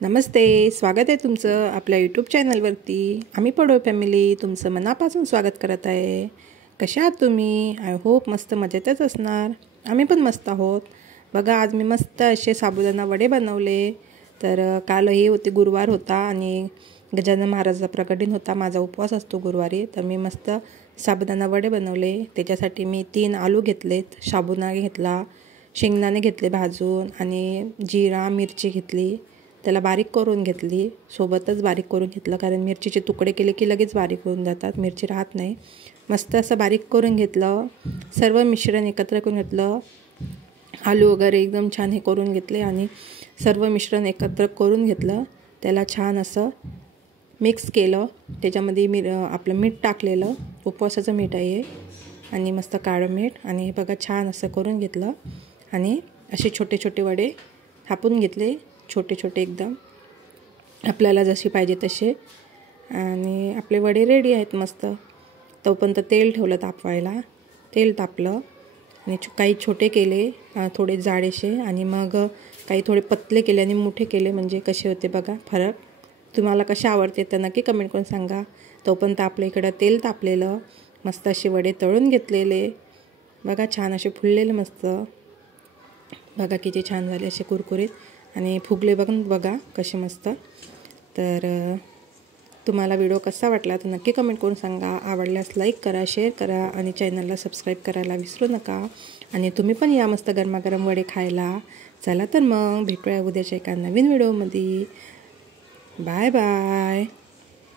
नमस्ते, स्वागत आहे तुमचं आपल्या यूट्यूब चॅनलवरती। आम्ही पडो फॅमिली तुमचं मनापासून स्वागत करत आहे। कशा आहात तुम्ही? आय होप मस्त मजेतच असणार। आम्ही पण मस्त आहोत। बघा आज मी मस्त असे साबुदाणा वडे बनवले। तर काल हे होते गुरुवार होता आणि गजानन महाराजाचा प्रकट होता। माझा उपवास असतो गुरुवारी, तर मी मस्त साबुदाणा वडे बनवले। त्याच्यासाठी मी 3 आलू घेतलेत, साबुदाणा घेतला, शेंगदाणे घेतले भाजून आणि जिरा मिरची घेतली, त्याला बारीक करून घेतली, सोबतच बारीक करून घेतलं कारण मिरचीचे तुकडे केले की लगेच बारीक होऊन जातात, मिरची राहत नाही। मस्त असं बारीक करून घेतलं, सर्व मिश्रण एकत्र करून घेतलं, आलू वगैरे एकदम छान हे करून घेतले आणि सर्व मिश्रण एकत्र करून घेतलं, त्याला छान असं मिक्स केलं। त्याच्यामध्ये आपलं मीठ टाकलेलं, उपवासाचं मीठ आहे आणि मस्त काळं मीठ, आणि बघा छान असं करून घेतलं आणि असे छोटे छोटे वडे थापून घेतले, छोटे छोटे एकदम आपल्याला जशी पाहिजे तसे, आणि आपले वडे रेडी आहेत मस्त। तोपर्यंत तेल ठेवलं तापवायला, तेल तापलं आणि काही छोटे केले, थोडे जाडेसे, आणि मग काही थोडे पतले केले आणि मोठे केले, म्हणजे कसे होते बघा फरक। तुम्हाला कसे आवडते तर नक्की कमेंट करून सांगा। तोपर्यंत आपल्या इकडं तेल तापलेलं, मस्त असे वडे तळून घेतलेले, बघा छान असे फुललेले मस्त, बघा किती छान झाले असे कुरकुरीत आणि फुगले बघा कसे मस्त। तर तुम्हाला व्हिडिओ कसा वाटला तर नक्की कमेंट करून सांगा। आवडल्यास लाईक करा, शेअर करा आणि चॅनलला सबस्क्राईब करायला विसरू नका। आणि तुम्ही पण या मस्त गरमागरम वडे खायला। चला तर मग भेटूया उद्याच्या एका नवीन व्हिडिओमध्ये। Bye bye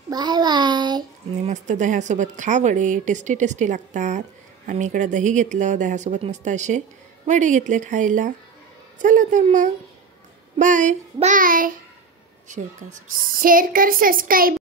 bye bye. आणि मस्त दह्यासोबत खा वडे, टेस्टी टेस्टी लागतात। आम्ही इकडे दही घेतलं, दह्यासोबत मस्त असे वडे घेतले खायला। चला तर मग बाय बाय। शेअर कर सबस्क्राइब।